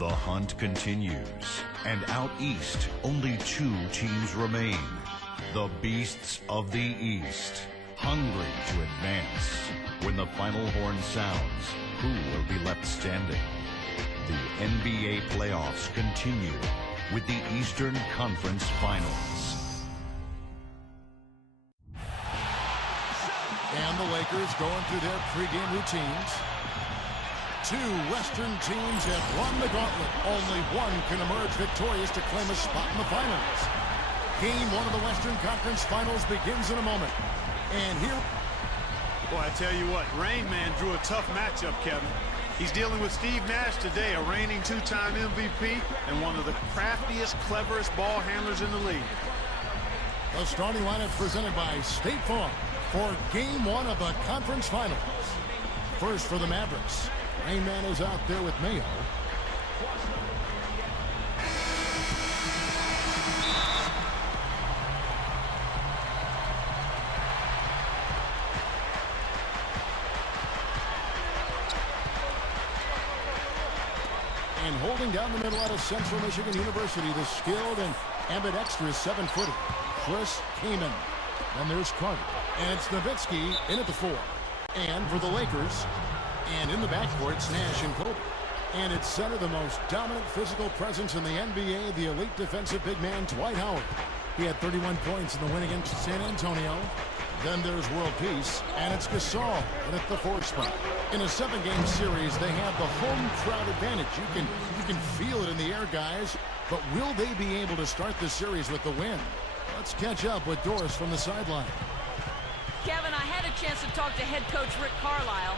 The hunt continues, and out east, only 2 teams remain. The Beasts of the East, hungry to advance. When the final horn sounds, who will be left standing? The NBA playoffs continue with the Eastern Conference Finals. And the Lakers going through their pregame routines. 2 Western teams have run the gauntlet. Only one can emerge victorious to claim a spot in the finals. Game 1 of the Western Conference Finals begins in a moment. And here... Boy, I tell you what, Rain Man drew a tough matchup, Kevin. He's dealing with Steve Nash today, a reigning 2-time MVP and one of the craftiest, cleverest ball handlers in the league. The starting lineup presented by State Farm for Game 1 of the Conference Finals. First for the Mavericks. Rain Man is out there with Mayo. And holding down the middle out of Central Michigan University, the skilled and ambidextrous 7-footer, Chris Kaman. And there's Carter. And it's Nowitzki in at the 4. And for the Lakers, and in the backcourt, it's Nash and Kobe. And it's center, the most dominant physical presence in the NBA, the elite defensive big man, Dwight Howard. He had 31 points in the win against San Antonio. Then there's world peace, and it's Gasol in at the 4 spot. In a 7-game series, they have the home crowd advantage. You can feel it in the air, guys. But will they be able to start the series with the win? Let's catch up with Doris from the sideline. Kevin, I had a chance to talk to head coach Rick Carlisle.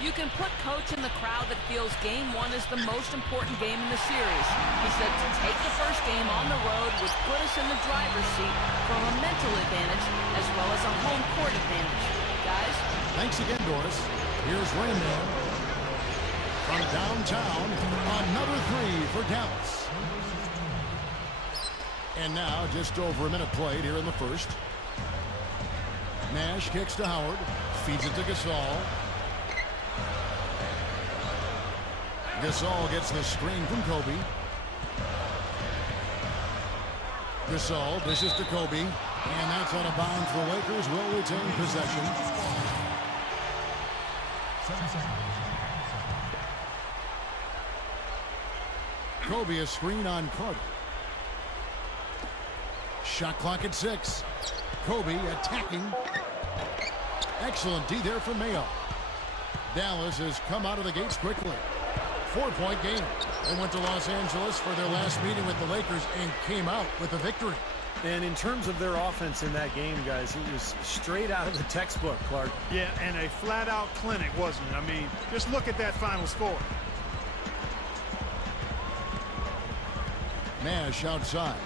You can put coach in the crowd that feels Game 1 is the most important game in the series. He said to take the first game on the road would put us in the driver's seat for a mental advantage as well as a home court advantage. Guys? Thanks again, Doris. Here's Rain Man. From downtown, another 3 for Dallas. And now, just over a minute played here in the first. Nash kicks to Howard, feeds it to Gasol. Gasol gets the screen from Kobe. Gasol dishes to Kobe, and that's out of bounds. The Lakers will retain possession. 7 seconds. Kobe a screen on Carter. Shot clock at 6. Kobe attacking. Excellent D there from Mayo. Dallas has come out of the gates quickly. 4-point game. They went to Los Angeles for their last meeting with the Lakers and came out with a victory. And in terms of their offense in that game, guys, it was straight out of the textbook, Clark. Yeah, and a flat-out clinic, wasn't it? I mean, just look at that final score. Nash outside.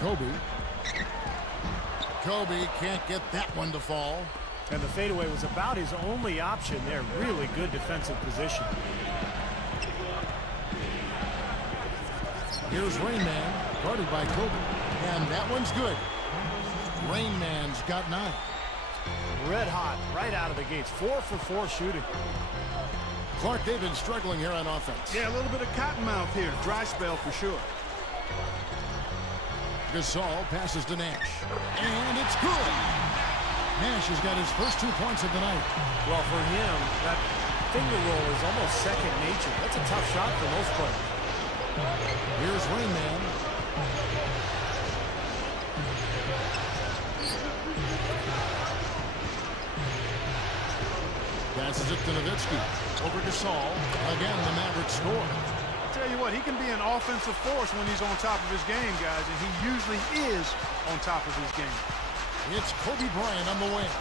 Kobe. Kobe can't get that one to fall. And the fadeaway was about his only option there. Really good defensive position. Here's Rain Man, guarded by Kobe. And that one's good. Rain Man's got 9. Red hot right out of the gates. 4 for 4 shooting. Clark, they've been struggling here on offense. Yeah, a little bit of cottonmouth here. Dry spell for sure. Gasol passes to Nash. And it's good. Nash has got his first 2 points of the night. Well, for him, that finger roll is almost second nature. That's a tough shot for most players. Here's Rain Man. Passes it to Nowitzki. Over Gasol. Again, the Mavericks score. I'll tell you what, he can be an offensive force when he's on top of his game, guys, and he usually is on top of his game. It's Kobe Bryant on the wing.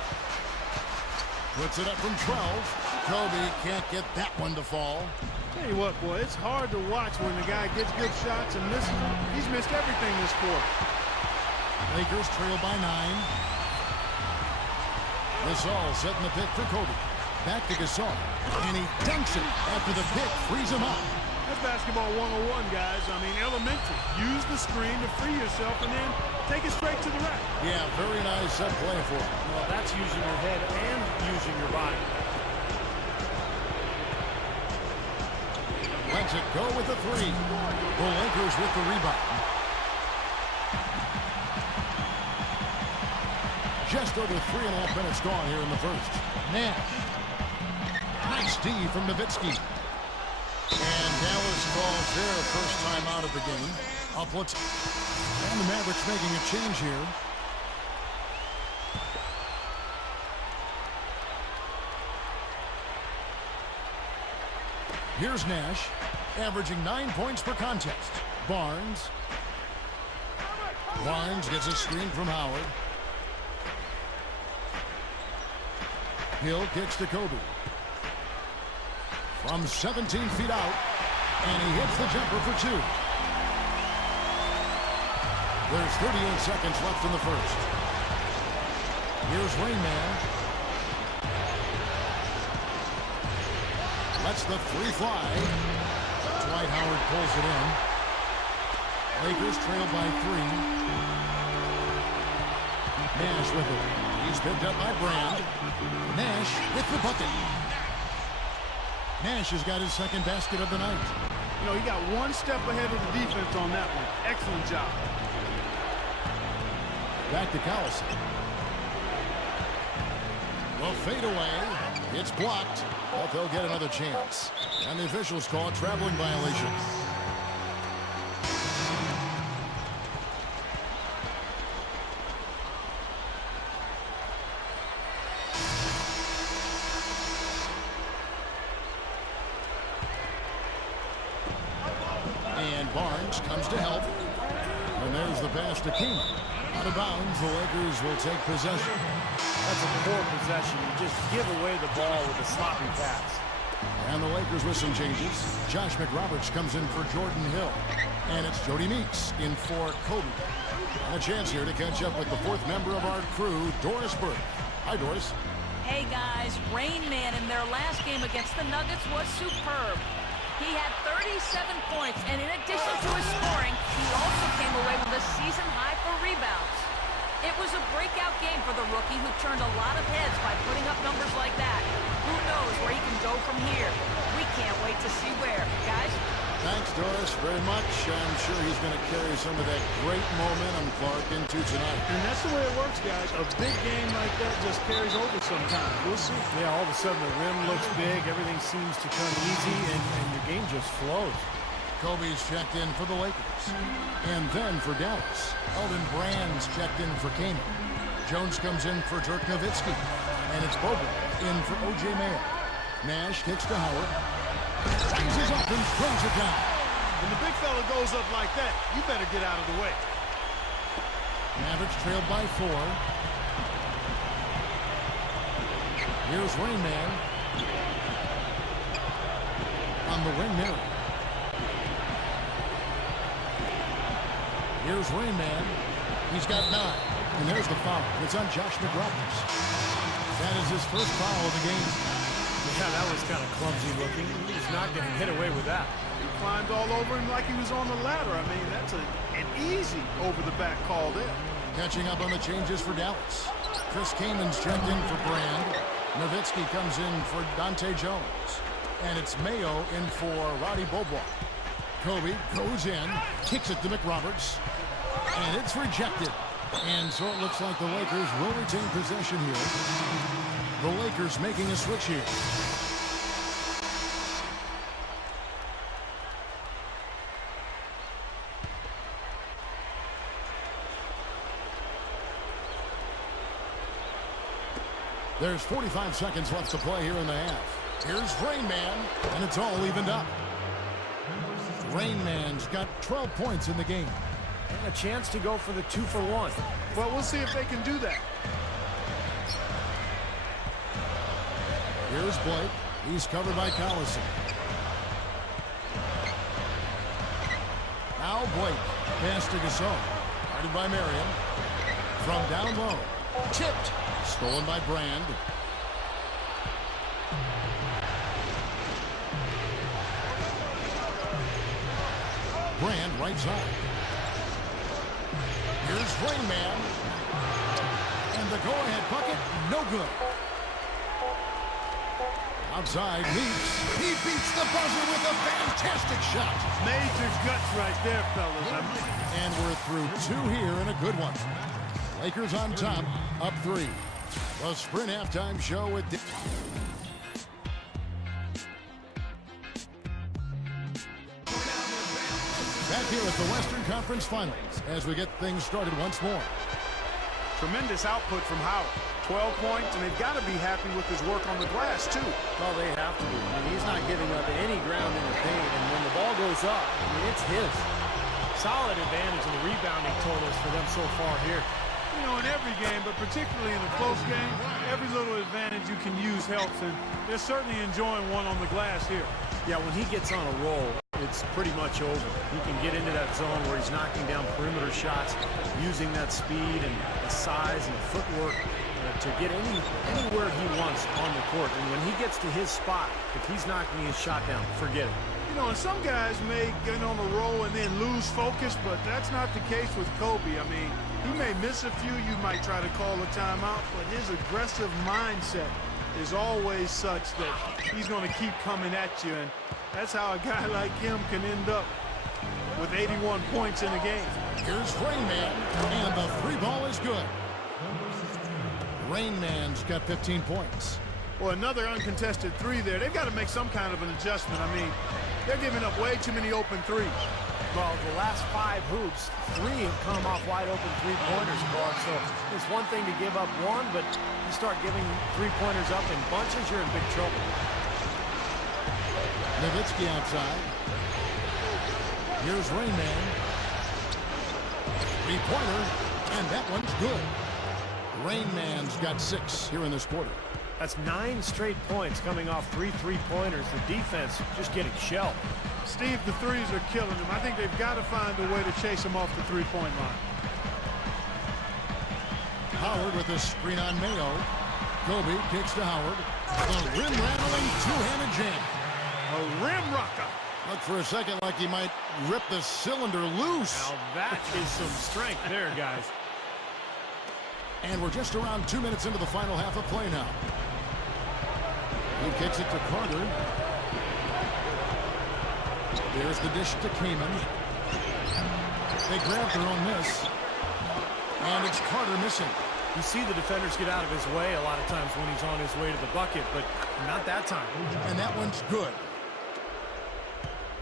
Puts it up from 12. Kobe can't get that one to fall. Tell you what, boy, it's hard to watch when the guy gets good shots and misses them. He's missed everything this quarter. Lakers trail by 9. Gasol setting the pick for Kobe. Back to Gasol. And he dunks it after the pick frees him up. That's basketball 101, guys. I mean, elementary. Use the screen to free yourself and then take it straight to the rack. Yeah, very nice set play for him. Well, that's using your head and using your body. Lets it go with the three. The Lakers with the rebound. Just over 3.5 minutes gone here in the first. Nash. Nice D from Nowitzki. And Dallas calls their first time out of the game. And the Mavericks making a change here. Here's Nash, averaging 9 points per contest. Barnes gets a screen from Howard. Hill kicks to Kobe. From 17 feet out, and he hits the jumper for two. There's 38 seconds left in the first. Here's Rain Man. Lets the three fly. Dwight Howard pulls it in. Lakers trail by 3. Nash with it. He's picked up by Brand. Nash with the bucket. Nash has got his second basket of the night. You know, he got one step ahead of the defense on that one. Excellent job. Back to Collison. Well, fade away. It's blocked, but they'll get another chance. And the officials call a traveling violation. And Barnes comes to help. And there's the pass to King. Out of bounds, the Lakers will take possession. That's a poor possession. You just give away the ball with a sloppy pass. And the Lakers with some changes. Josh McRoberts comes in for Jordan Hill. And it's Jody Meeks in for Kobe. And a chance here to catch up with the fourth member of our crew, Doris Burke. Hi, Doris. Hey, guys. Rain Man in their last game against the Nuggets was superb. He had 37 points, and in addition to his scoring, he also came away with a season high for rebounds. It was a breakout game for the rookie who turned a lot of heads by putting up numbers like that. Who knows where he can go from here? We can't wait to see where. Guys? Thanks, Doris, very much. I'm sure he's going to carry some of that great momentum, Clark, into tonight. And that's the way it works, guys. A big game like that just carries over sometimes. We'll see. Yeah, all of a sudden the rim looks big. Everything seems to come easy, and your game just flows. Kobe's checked in for the Lakers. And then for Dallas, Elton Brand's checked in for Kanan. Jones comes in for Dirk Nowitzki. And it's Bogut in for O.J. Mayo. Nash kicks to Howard. Rises up and throws it down. When the big fella goes up like that, you better get out of the way. Mavericks trailed by 4. Here's Rain Man. On the wing, Mary. Here's Rain Man. He's got 9. And there's the foul. It's on Josh McRoberts. That is his first foul of the game. Yeah, that was kind of clumsy looking. He was not getting hit away with that. He climbed all over him like he was on the ladder. I mean, that's an easy over-the-back call there. Catching up on the changes for Dallas. Chris Kaman's checked in for Brand. Nowitzki comes in for Dante Jones. And it's Mayo in for Roddy Beaubois. Kobe goes in, kicks it to McRoberts. And it's rejected. And so it looks like the Lakers will retain possession here. The Lakers making a switch here. There's 45 seconds left to play here in the half. Here's Rain Man, and it's all evened up. Rain Man's got 12 points in the game. And a chance to go for the 2-for-1. Well, we'll see if they can do that. Here's Blake. He's covered by Collison. Now Blake. Pass to Gasol. Guarded by Marion. From down low. Tipped. Stolen by Brand. Brand right side. Here's Rain Man. And the go-ahead bucket, no good. Outside, leaps. He beats the buzzer with a fantastic shot. Major guts right there, fellas. And we're through 2 here and a good one. Lakers on top, up 3. The Sprint halftime show with... Back here at the Western Conference Finals as we get things started once more. Tremendous output from Howard. 12 points, and they've got to be happy with his work on the glass, too. Well, they have to be. I mean, he's not giving up any ground in the paint, and when the ball goes up, I mean, it's his. Solid advantage in the rebounding totals for them so far here. You know, in every game, but particularly in a close game, every little advantage you can use helps, and they're certainly enjoying one on the glass here. Yeah, when he gets on a roll, it's pretty much over. He can get into that zone where he's knocking down perimeter shots, using that speed and the size and the footwork to get anywhere he wants on the court. And when he gets to his spot, if he's knocking his shot down, forget it. You know, and some guys may get on a roll and then lose focus, but that's not the case with Kobe. I mean, he may miss a few. You might try to call a timeout, but his aggressive mindset is always such that he's going to keep coming at you, and that's how a guy like him can end up with 81 points in a game. Here's Rain Man, and the 3 ball is good. Rain Man's got 15 points. Well, another uncontested 3 there. They've got to make some kind of an adjustment. I mean, they're giving up way too many open 3s. Well, the last 5 hoops, 3 have come off wide-open three-pointers, Clark. So it's one thing to give up one, but you start giving three-pointers up in bunches, you're in big trouble. Nowitzki outside. Here's Rain Man. 3-pointer, and that one's good. Rain Man's got 6 here in this quarter. That's 9 straight points coming off 3 three-pointers. The defense just getting shelled. Steve, the 3s are killing them. I think they've got to find a way to chase them off the three-point line. Howard with a screen on Mayo. Kobe kicks to Howard. The rim-rattling two-handed jam. A rim rocker. Looked for a second like he might rip the cylinder loose. Now that is some strength there, guys. And we're just around 2 minutes into the final half of play now. He kicks it to Carter. There's the dish to Kaman. They grab their own miss. And it's Carter missing. You see the defenders get out of his way a lot of times when he's on his way to the bucket, but not that time. And that one's good.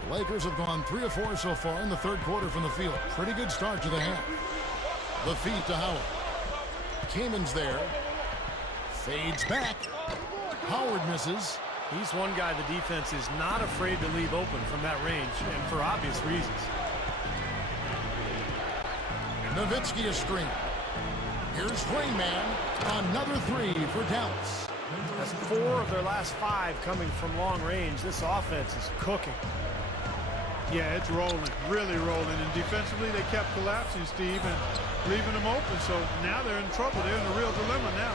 The Lakers have gone 3 of 4 so far in the third quarter from the field. Pretty good start to the half. The feed to Howard. Kaman's there. Fades back. Howard misses. He's one guy the defense is not afraid to leave open from that range, and for obvious reasons. Nowitzki a screen. Here's Rain Man. Another 3 for Dallas. That's 4 of their last 5 coming from long range. This offense is cooking. Yeah, it's rolling, really rolling. And defensively, they kept collapsing, Steve, and leaving them open. So now they're in trouble. They're in a real dilemma now.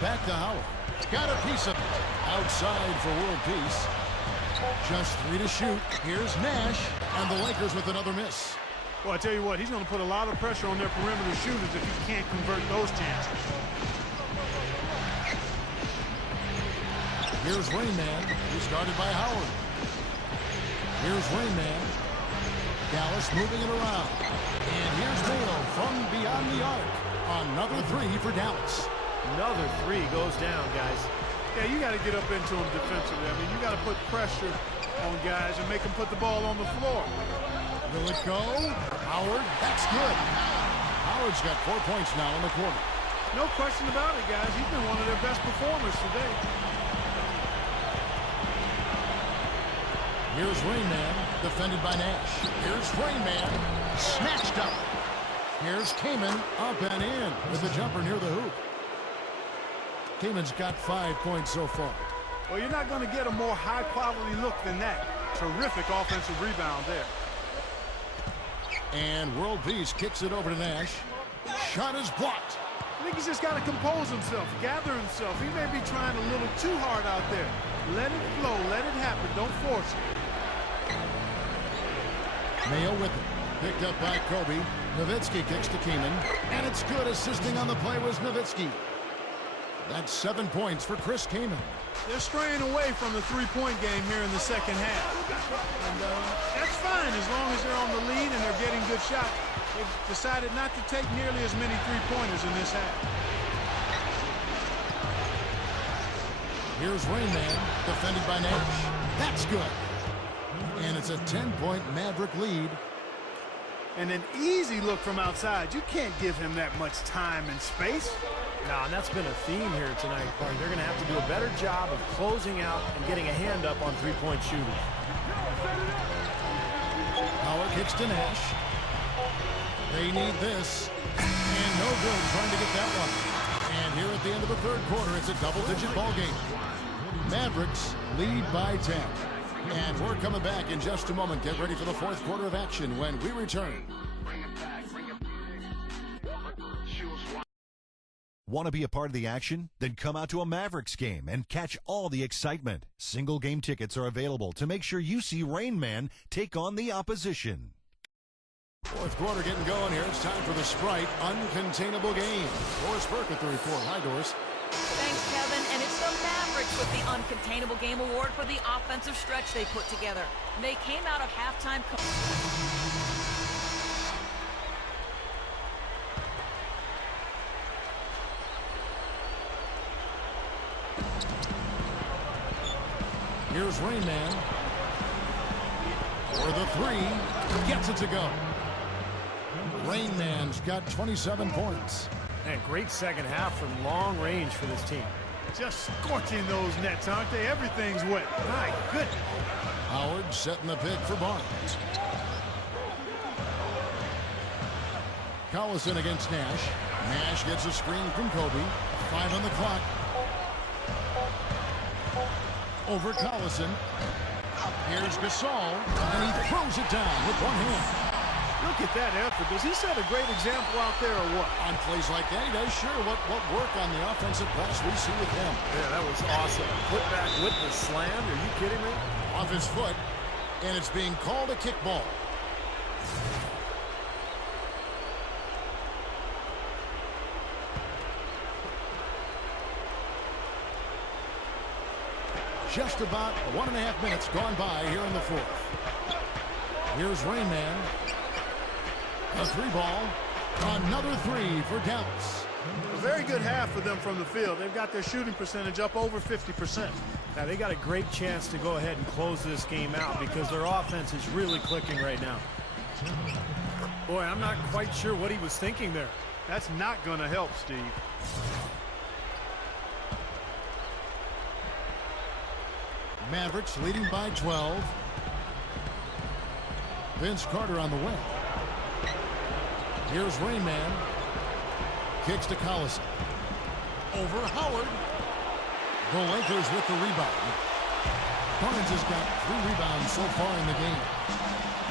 Back to Howard. Got a piece of it. Outside for world peace. Just 3 to shoot. Here's Nash. And the Lakers with another miss. Well, I tell you what, he's going to put a lot of pressure on their perimeter shooters if he can't convert those chances. Here's Rain Man, who started by Howard. Here's Rain Man. Dallas moving it around. And here's Mayo from beyond the arc. Another 3 for Dallas. Another 3 goes down, guys. Yeah, you got to get up into them defensively. I mean, you got to put pressure on guys and make them put the ball on the floor. Will it go? Howard, that's good. Howard's got 4 points now in the quarter. No question about it, guys. He's been one of their best performers today. Here's Rain Man, defended by Nash. Here's Rain Man, snatched up. Here's Kaman, up and in with a jumper near the hoop. Kaman's got 5 points so far. Well, you're not going to get a more high-quality look than that. Terrific offensive rebound there. And World Peace kicks it over to Nash. Shot is blocked. I think he's just got to compose himself, gather himself. He may be trying a little too hard out there. Let it flow, let it happen. Don't force it. Mayo with it. Picked up by Kobe. Nowitzki kicks to Kaman. And it's good. Assisting on the play was Nowitzki. That's 7 points for Chris Kaman. They're straying away from the three-point game here in the second half. And that's fine as long as they're on the lead and they're getting good shots. They've decided not to take nearly as many three-pointers in this half. Here's Rain Man, defended by Nash. That's good. And it's a 10-point Maverick lead. And an easy look from outside. You can't give him that much time and space. Nah, and that's been a theme here tonight, Clark. They're going to have to do a better job of closing out and getting a hand up on three-point shooters. Howard kicks to Nash. They need this. And no good trying to get that one. And here at the end of the third quarter, it's a double-digit ball game. Mavericks lead by 10. And we're coming back in just a moment. Get ready for the fourth quarter of action when we return. Want to be a part of the action? Then come out to a Mavericks game and catch all the excitement. Single game tickets are available to make sure you see Rain Man take on the opposition. Fourth quarter getting going here. It's time for the Sprite Uncontainable Game. Doris Burke at the report. Hi, Doris. Thanks, Kevin. And it's the Mavericks with the Uncontainable Game Award for the offensive stretch they put together. They came out of halftime. Here's Rain Man. For the three. Gets it to go. Rain Man's got 27 points. And great second half from long range for this team. Just scorching those nets, aren't they? Everything's wet. My goodness. Howard setting the pick for Barnes. Collison against Nash. Nash gets a screen from Kobe. 5 on the clock. Over Collison. Here's Gasol. And he throws it down with one hand. Look at that effort. Does he set a great example out there or what? On plays like that, he does sure what work on the offensive press we see with him. Yeah, that was awesome. Put back with the slam. Are you kidding me? Off his foot, and it's being called a kickball. Just about 1.5 minutes gone by here in the fourth. Here's Rain Man. A three ball. Another three for Dallas. A very good half for them from the field. They've got their shooting percentage up over 50%. Now, they got a great chance to go ahead and close this game out because their offense is really clicking right now. Boy, I'm not quite sure what he was thinking there. That's not going to help, Steve. Mavericks leading by 12. Vince Carter on the wing. Here's Rain Man. Kicks to Collison. Over Howard. The Lakers with the rebound. Barnes has got 3 rebounds so far in the game.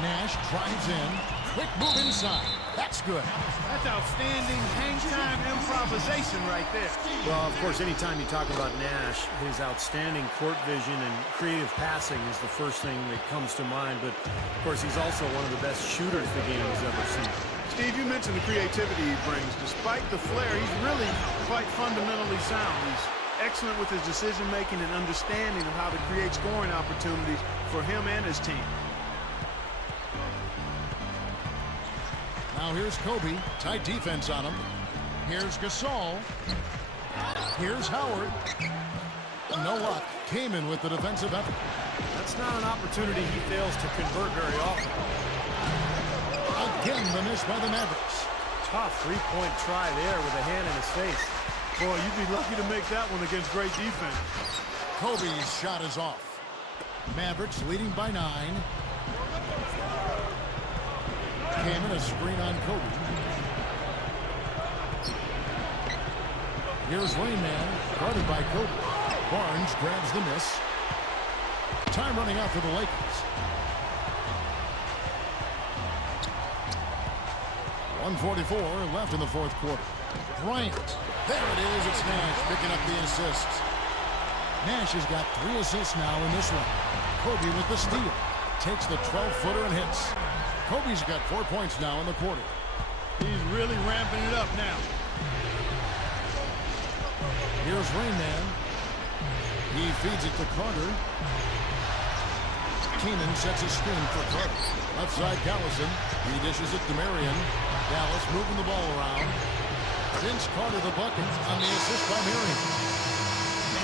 Nash drives in. Quick move inside. That's good. That's outstanding hang-time improvisation right there. Well, of course, anytime you talk about Nash, his outstanding court vision and creative passing is the first thing that comes to mind. But, of course, he's also one of the best shooters the game has ever seen. Steve, you mentioned the creativity he brings. Despite the flair, he's really quite fundamentally sound. He's excellent with his decision-making and understanding of how to create scoring opportunities for him and his team. Now here's Kobe. Tight defense on him. Here's Gasol. Here's Howard. No luck. Kaman with the defensive effort. That's not an opportunity he fails to convert very often. Again, the miss by the Mavericks. Tough three-point try there with a hand in his face. Boy, you'd be lucky to make that one against great defense. Kobe's shot is off. Mavericks leading by 9. Kaman a screen on Kobe. Here's Rain Man, guarded by Kobe. Barnes grabs the miss. Time running out for the Lakers. 1:44 left in the fourth quarter. Bryant. There it is. It's Nash picking up the assist. Nash has got 3 assists now in this one. Kobe with the steal. Takes the 12-footer and hits. Kobe's got 4 points now in the quarter. He's really ramping it up now. Here's Rain Man. He feeds it to Carter. Keenan sets a screen for Carter. Left side, Gallison. He dishes it to Marion. Dallas moving the ball around. Vince Carter the bucket on the assist by Marion.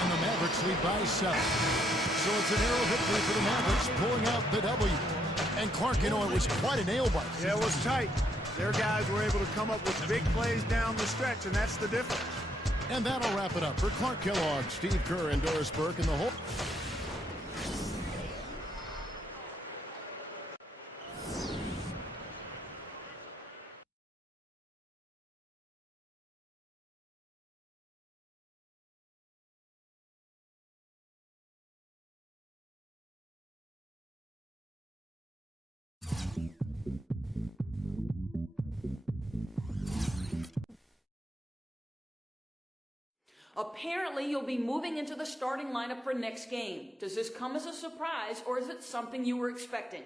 And the Mavericks lead by 7. So it's a narrow victory for the Mavericks, pulling out the W. And Clark, you know, it was quite a nail bite. Yeah, it was tight. Their guys were able to come up with big plays down the stretch, and that's the difference. And that'll wrap it up for Clark Kellogg, Steve Kerr, and Doris Burke in the whole. Apparently, you'll be moving into the starting lineup for next game. Does this come as a surprise, or is it something you were expecting?